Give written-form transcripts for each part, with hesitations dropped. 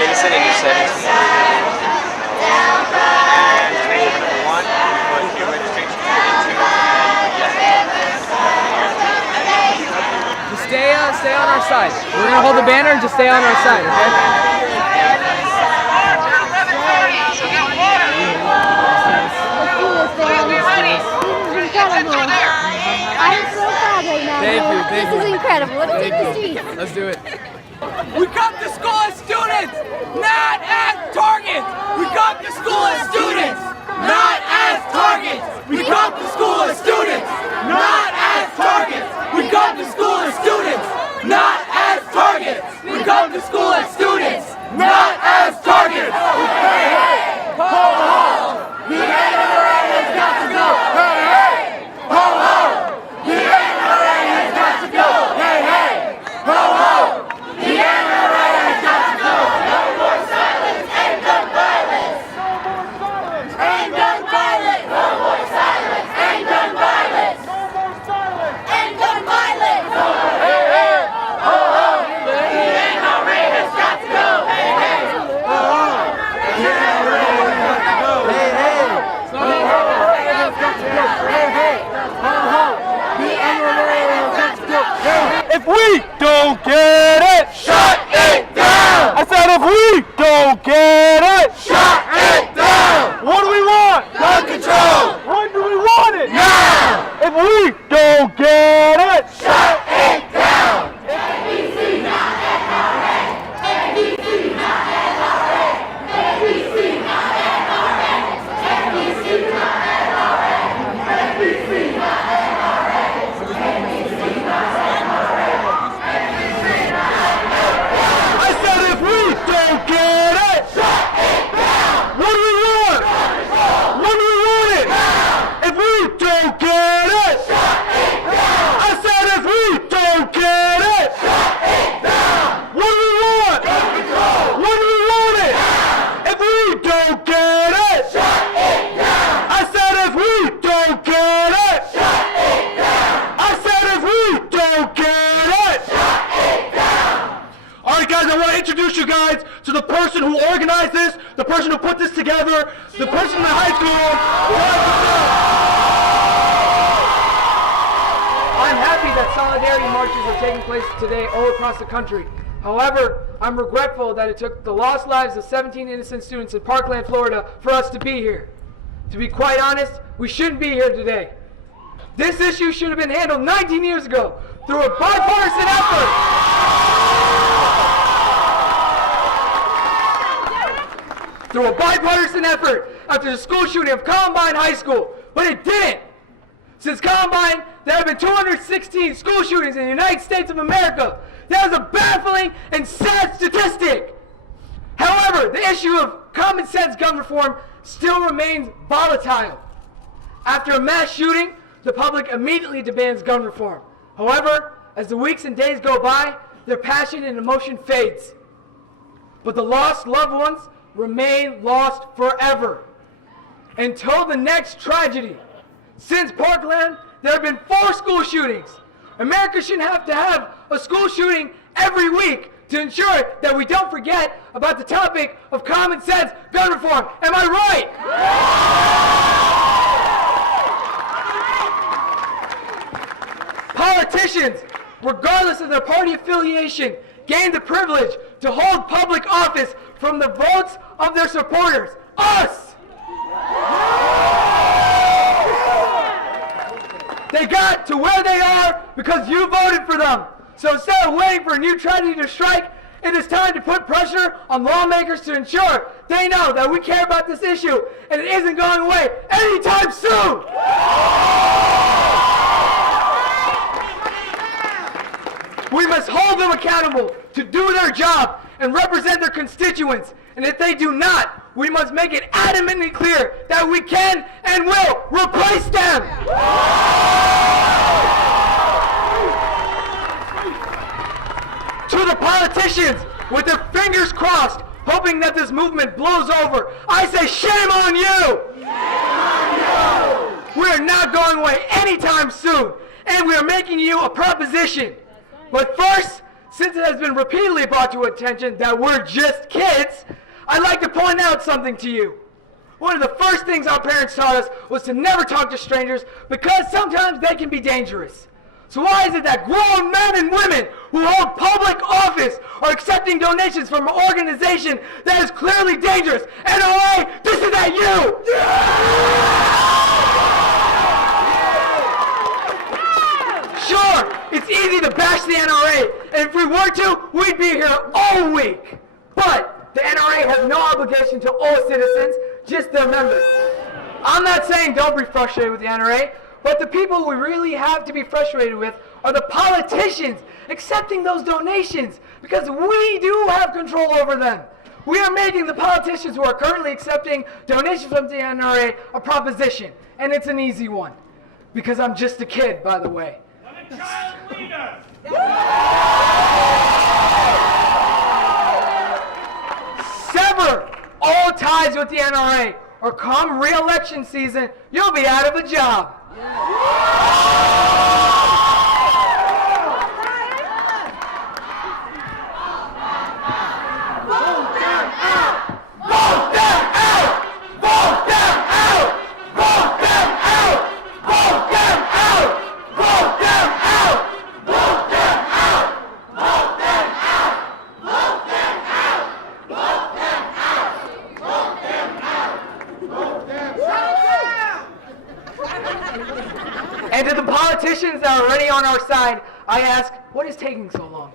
citizen and you're 17. And station number 1 was your registration. Just stay on our side. We're gonna hold the banner and just stay on our side, okay? I'm so proud right now. Thank you. This is incredible. Let's take the streets. Let's do it. We come to school as students, not as targets. We come to school as students, not as targets. We come to school as students, not as targets. We come to school as students, not as targets. We come to school as students, not as targets. Hey, hey, ho, ho. The NRA has got to go. Hey, hey, ho, ho. The NRA has got to go. Hey, hey, ho, ho. The NRA has got to go. No more silence and gun violence. No more silence and gun violence. No more silence and gun violence. No more silence and gun violence. Hey, hey, ho, ho. The NRA has got to go. Hey, hey, ho, ho. The NRA has got to go. Hey, hey, ho, ho. Has got to go. Hey, hey, ho, ho. The NRA has got to go. Hey, hey. If we don't get it, Shut it down! I said if we don't get it, Shut it down! what do we want? Gun control! When do we want it? Now! If we don't get it, Shut it down! I said if we don't get it, what do we want? When do we want it? If we don't get it, I said if we don't get it, what do we want? When do we want it? If we don't get it, I said if we don't get it, I said if we don't get it. All right, guys, I want to introduce you guys to the person who organized this, the person who put this together, the person in the high school. I'm happy that solidarity marches are taking place today all across the country. However, I'm regretful that it took the lost lives of 17 innocent students in Parkland, Florida for us to be here. To be quite honest, we shouldn't be here today. This issue should have been handled 19 years ago through a bipartisan effort. Through a bipartisan effort after the school shooting of Columbine High School, but it didn't. Since Columbine, there have been 216 school shootings in the United States of America. That is a baffling and sad statistic. However, the issue of common sense gun reform still remains volatile. After a mass shooting, the public immediately demands gun reform. However, as the weeks and days go by, their passion and emotion fades. But the lost loved ones remain lost forever. Until the next tragedy. Since Parkland, there have been 4 school shootings. America shouldn't have to have a school shooting every week to ensure that we don't forget about the topic of common sense gun reform. Am I right? Politicians, regardless of their party affiliation, gain the privilege to hold public office from the votes of their supporters, us! They got to where they are because you voted for them. So instead of waiting for a new tragedy to strike, it is time to put pressure on lawmakers to ensure they know that we care about this issue and it isn't going away anytime soon. We must hold them accountable to do their job and represent their constituents. And if they do not, we must make it adamantly clear that we can and will replace them. To the politicians with their fingers crossed, hoping that this movement blows over, I say shame on you! We are not going away anytime soon, and we are making you a proposition. But first, since it has been repeatedly brought to attention that we're just kids, I'd like to point out something to you. One of the first things our parents taught us was to never talk to strangers because sometimes they can be dangerous. So why is it that grown men and women who hold public office are accepting donations from an organization that is clearly dangerous? NRA, this is at you! Sure, it's easy to bash the NRA, and if we were to, we'd be here all week. But the NRA has no obligation to all citizens, just their members. I'm not saying don't be frustrated with the NRA, but the people we really have to be frustrated with are the politicians accepting those donations, because we do have control over them. We are making the politicians who are currently accepting donations from the NRA a proposition, and it's an easy one. Because I'm just a kid, by the way. Sever all ties with the NRA, or come re-election season, you'll be out of a job. And to the politicians that are already on our side, I ask, what is taking so long?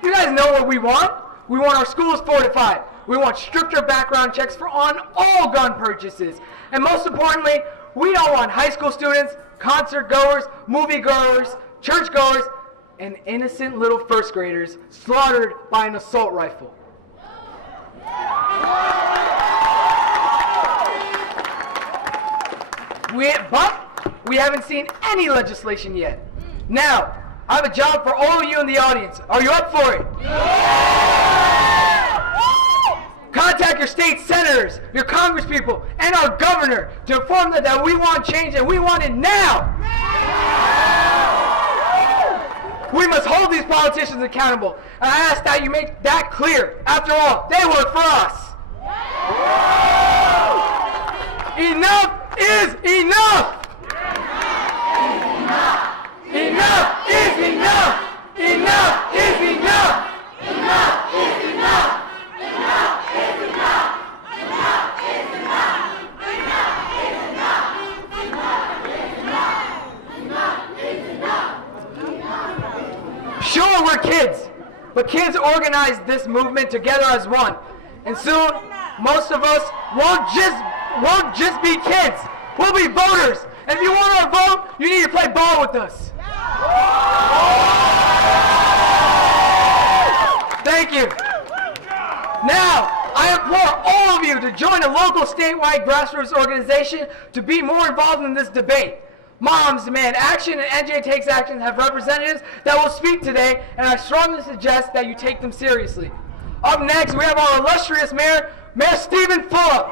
You guys know what we want? We want our schools fortified. We want stricter background checks on all gun purchases. And most importantly, we don't want high school students, concert goers, movie goers, church goers, and innocent little first graders slaughtered by an assault rifle. But we haven't seen any legislation yet. Now, I have a job for all of you in the audience. Are you up for it? Yeah! Contact your state senators, your congresspeople, and our governor to inform them that we want change and we want it now. Yeah! We must hold these politicians accountable. And I ask that you make that clear. After all, they work for us. Yeah! Enough is enough! Enough is enough! Enough is enough! Enough is enough! Enough is enough! Enough is enough! Enough is enough! Enough is enough! Sure, we're kids, but kids organize this movement together as one. And soon, most of us won't just be kids. We'll be voters. And if you want our vote, you need to play ball with us. Thank you. Now, I implore all of you to join a local statewide grassroots organization to be more involved in this debate. Moms Demand Action and NJ Takes Action have representatives that will speak today, and I strongly suggest that you take them seriously. Up next, we have our illustrious Mayor Stephen Fulop.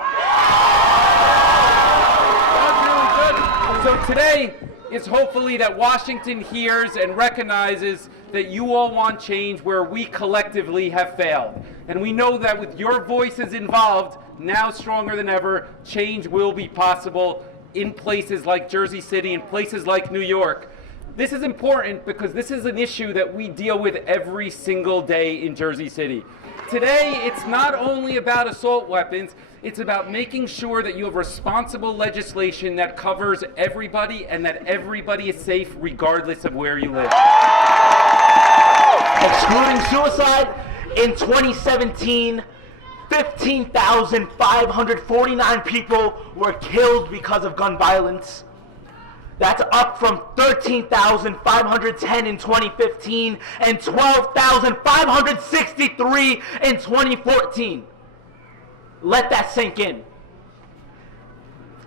So today is hopefully that Washington hears and recognizes that you all want change where we collectively have failed. And we know that with your voices involved, now stronger than ever, change will be possible in places like Jersey City and places like New York. This is important because this is an issue that we deal with every single day in Jersey City. Today, it's not only about assault weapons, it's about making sure that you have responsible legislation that covers everybody and that everybody is safe regardless of where you live. Excluding suicide, in 2017, 15,549 people were killed because of gun violence. That's up from 13,510 in 2015 and 12,563 in 2014. Let that sink in.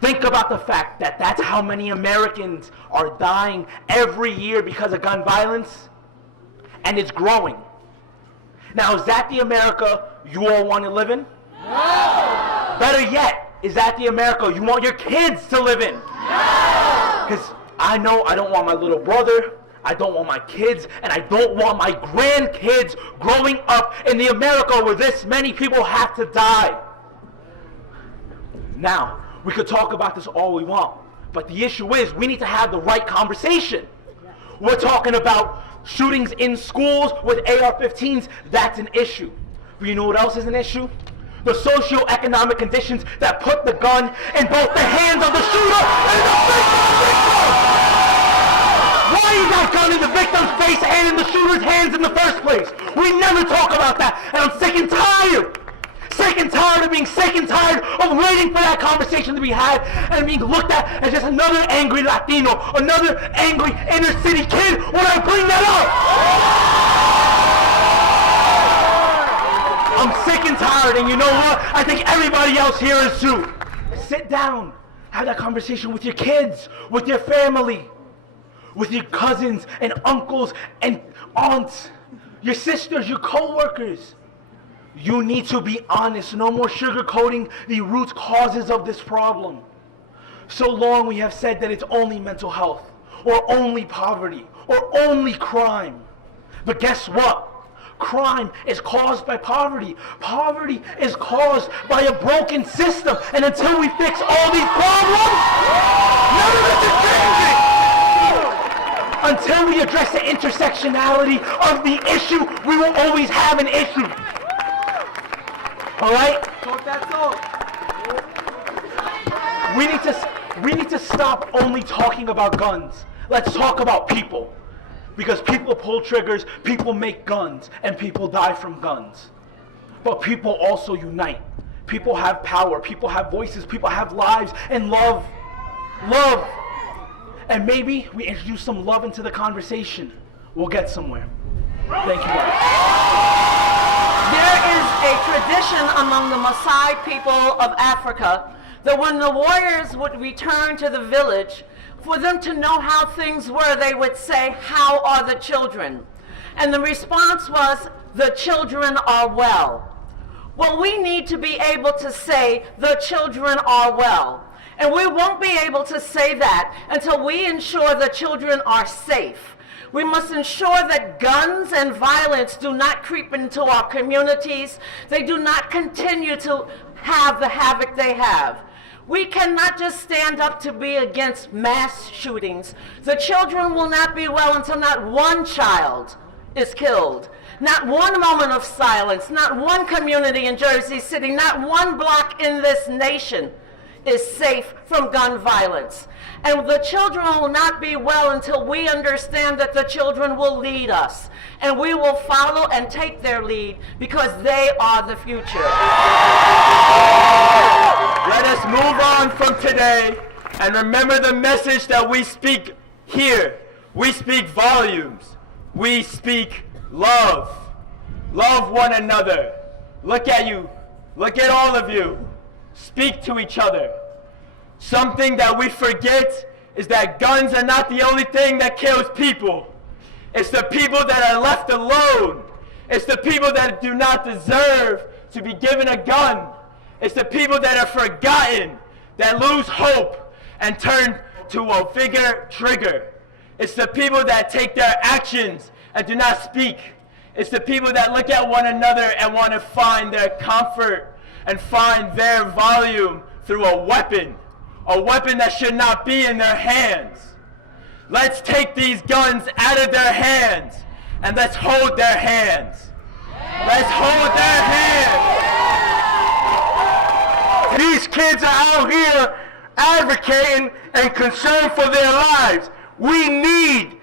Think about the fact that that's how many Americans are dying every year because of gun violence, and it's growing. Now, is that the America you all want to live in? No! Better yet, is that the America you want your kids to live in? No! Because I know I don't want my little brother, I don't want my kids, and I don't want my grandkids growing up in the America where this many people have to die. Now, we could talk about this all we want, but the issue is we need to have the right conversation. We're talking about shootings in schools with AR-15s, that's an issue. But you know what else is an issue? The socio-economic conditions that put the gun in both the hands of the shooter and the victim. Why is that gun in the victim's face and in the shooter's hands in the first place? We never talk about that, and I'm sick and tired. Sick and tired of being sick and tired of waiting for that conversation to be had and being looked at as just another angry Latino, another angry inner city kid when I bring that up. I'm sick and tired, and you know what? I think everybody else here is too. Sit down, have that conversation with your kids, with your family, with your cousins and uncles and aunts, your sisters, your co-workers. You need to be honest. No more sugarcoating the root causes of this problem. So long we have said that it's only mental health, or only poverty, or only crime. But guess what? Crime is caused by poverty. Poverty is caused by a broken system. And until we fix all these problems, none of this is changing. Until we address the intersectionality of the issue, we will always have an issue. All right? We need to stop only talking about guns. Let's talk about people. Because people pull triggers, people make guns, and people die from guns. But people also unite. People have power, people have voices, people have lives, and love. Love. And maybe we introduce some love into the conversation. We'll get somewhere. Thank you guys. There is a tradition among the Maasai people of Africa that when the warriors would return to the village, for them to know how things were, they would say, "How are the children?" And the response was, "The children are well." Well, we need to be able to say, "The children are well." And we won't be able to say that until we ensure the children are safe. We must ensure that guns and violence do not creep into our communities. They do not continue to have the havoc they have. We cannot just stand up to be against mass shootings. The children will not be well until not one child is killed. Not one moment of silence, not one community in Jersey City, not one block in this nation is safe from gun violence. And the children will not be well until we understand that the children will lead us. And we will follow and take their lead because they are the future. Let us move on from today and remember the message that we speak here. We speak volumes. We speak love. Love one another. Look at you. Look at all of you. Speak to each other. Something that we forget is that guns are not the only thing that kills people. It's the people that are left alone. It's the people that do not deserve to be given a gun. It's the people that are forgotten, that lose hope and turn to a bigger trigger. It's the people that take their actions and do not speak. It's the people that look at one another and want to find their comfort and find their volume through a weapon that should not be in their hands. Let's take these guns out of their hands and let's hold their hands. Let's hold their hands. These kids are out here advocating and concerned for their lives. We need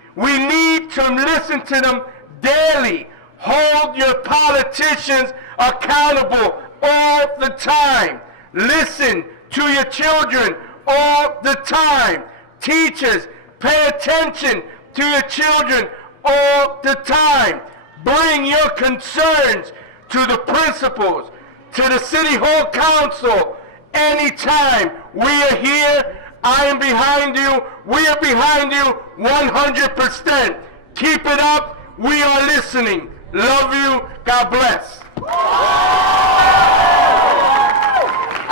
to listen to them daily. Hold your politicians accountable all the time. Listen to your children all the time. Teachers, pay attention to your children all the time. Bring your concerns to the principals, to the City Hall Council. Anytime. We are here. I am behind you. We are behind you 100%. Keep it up. We are listening. Love you. God bless.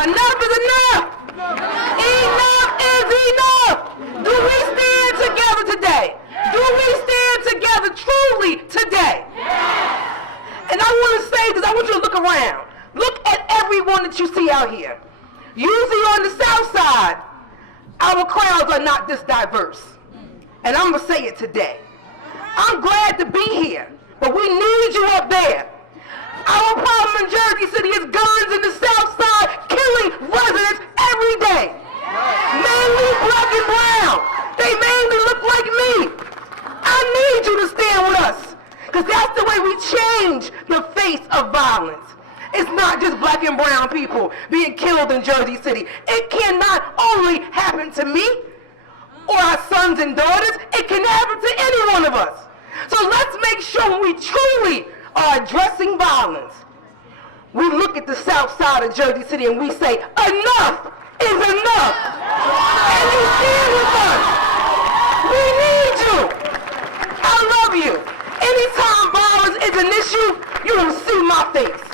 Enough is enough! Enough is enough! Do we stand Brown. Look at everyone that you see out here. Usually on the South Side, our crowds are not this diverse. And I'm going to say it today. I'm glad to be here, but we need you up there. Our problem in Jersey City is guns in the South Side killing residents every day. Mainly black and brown. They mainly look like me. I need you to stand with us, because that's the way we change the face of violence. It's not just black and brown people being killed in Jersey City. It cannot only happen to me or our sons and daughters. It can happen to any one of us. So let's make sure we truly are addressing violence. We look at the South Side of Jersey City and we say, enough is enough. And you stand with us. We need you. I love you. Anytime violence is an issue, you will see my face.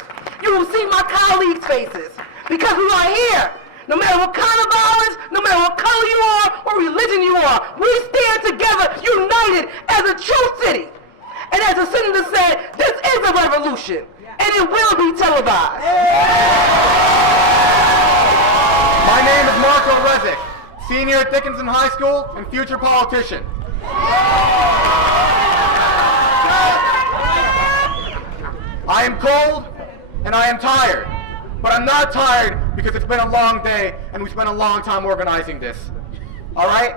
You will see my colleagues' faces. Because we are here. No matter what kind of violence, no matter what color you are or religion you are, we stand together, united as a true city. And as the senator said, this is a revolution, and it will be televised. My name is Marco Rezick, senior at Dickinson High School and future politician. I am cold and I am tired, but I'm not tired because it's been a long day and we spent a long time organizing this. All right?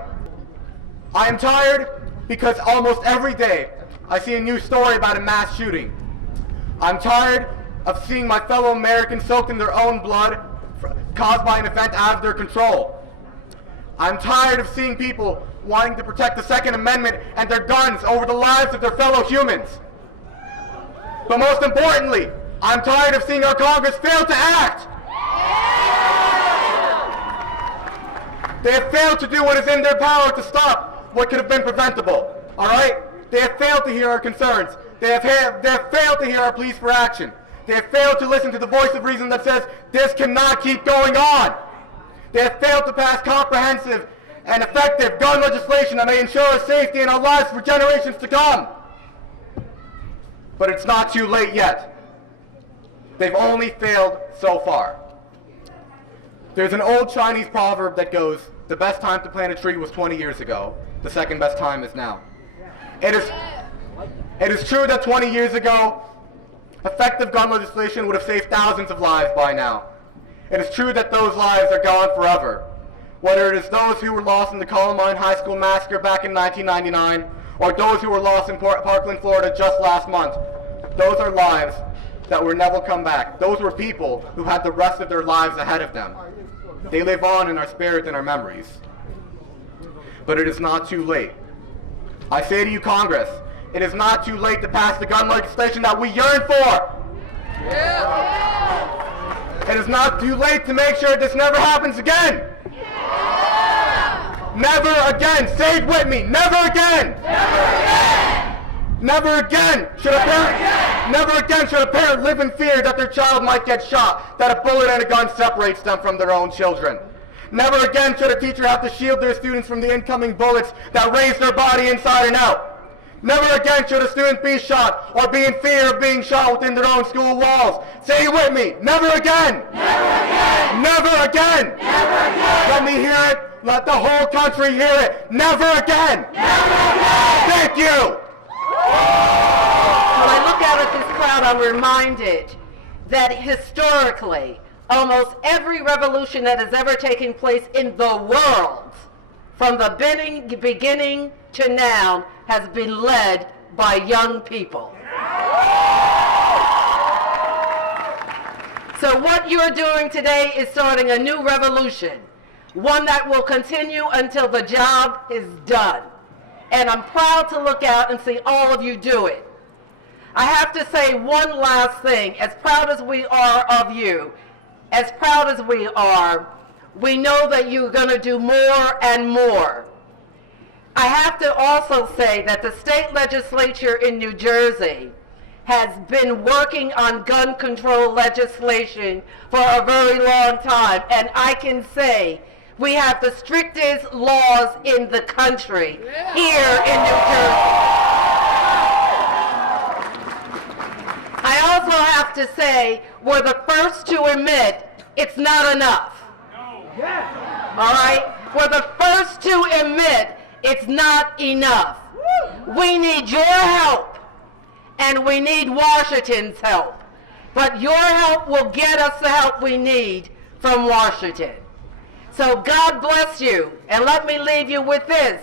I am tired because almost every day I see a new story about a mass shooting. I'm tired of seeing my fellow Americans soaked in their own blood caused by an event out of their control. I'm tired of seeing people wanting to protect the Second Amendment and their guns over the lives of their fellow humans. But most importantly, I'm tired of seeing our Congress fail to act. They have failed to do what is in their power to stop what could have been preventable. All right? They have failed to hear our concerns. They have failed to hear our pleas for action. They have failed to listen to the voice of reason that says this cannot keep going on. They have failed to pass comprehensive and effective gun legislation that may ensure our safety and our lives for generations to come. But it's not too late yet. They've only failed so far. There's an old Chinese proverb that goes, the best time to plant a tree was 20 years ago. The second best time is now. It is true that 20 years ago, effective gun legislation would have saved thousands of lives by now. It is true that those lives are gone forever. Whether it is those who were lost in the Columbine High School massacre back in 1999, or those who were lost in Parkland, Florida just last month, those are lives that will never come back. Those were people who had the rest of their lives ahead of them. They live on in our spirits and our memories. But it is not too late. I say to you, Congress, it is not too late to pass the gun legislation that we yearn for. It is not too late to make sure this never happens again. Never again. Say it with me. Never again. Never again should a parent live in fear that their child might get shot, that a bullet and a gun separates them from their own children. Never again should a teacher have to shield their students from the incoming bullets that raze their body inside and out. Never again should a student be shot or be in fear of being shot within their own school walls. Say it with me. Never again. Never again. Never again. Never again. Let me hear it. Let the whole country hear it. Never again. Never again. Thank you. When I look out at this crowd, I'm reminded that historically, almost every revolution that has ever taken place in the world, from the beginning to now, has been led by young people. So what you're doing today is starting a new revolution, one that will continue until the job is done. And I'm proud to look out and see all of you do it. I have to say one last thing. As proud as we are of you, as proud as we are, we know that you're going to do more and more. I have to also say that the state legislature in New Jersey has been working on gun control legislation for a very long time, and I can say we have the strictest laws in the country here in New Jersey. I also have to say we're the first to admit it's not enough. All right? We're the first to admit it's not enough. We need your help, and we need Washington's help. But your help will get us the help we need from Washington. So God bless you, and let me leave you with this.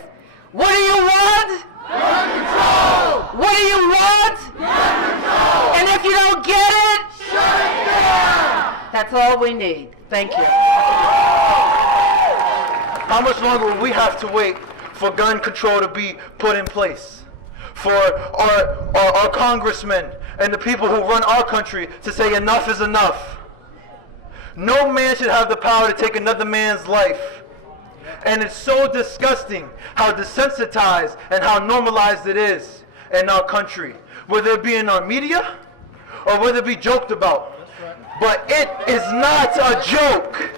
What do you want? Gun control! What do you want? Gun control! And if you don't get it, shut it down! That's all we need. Thank you. How much longer will we have to wait for gun control to be put in place? For our congressmen and the people who run our country to say enough is enough. No man should have the power to take another man's life. And it's so disgusting how desensitized and how normalized it is in our country, whether it be in our media or whether it be joked about. But it is not a joke.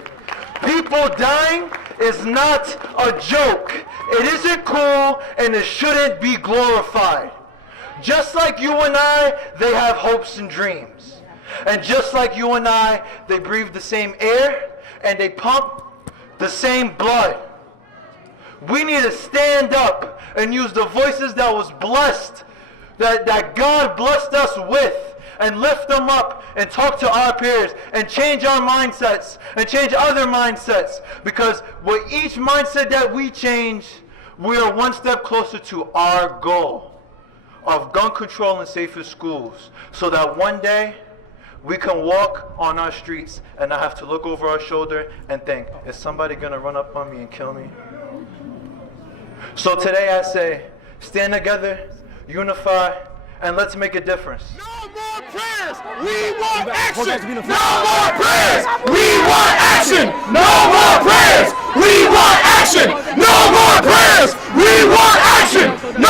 People dying is not a joke. It isn't cool, and it shouldn't be glorified. Just like you and I, they have hopes and dreams. And just like you and I, they breathe the same air, and they pump the same blood. We need to stand up and use the voices that was blessed, that God blessed us with, and lift them up and talk to our peers and change our mindsets and change other mindsets. Because with each mindset that we change, we are one step closer to our goal of gun control and safer schools, so that one day we can walk on our streets and not have to look over our shoulder and think, is somebody going to run up on me and kill me? So today I say, stand together, unify, and let's make a difference. No more prayers! We want action! No more prayers! We want action! No more prayers! We want action! No more prayers! We want action! No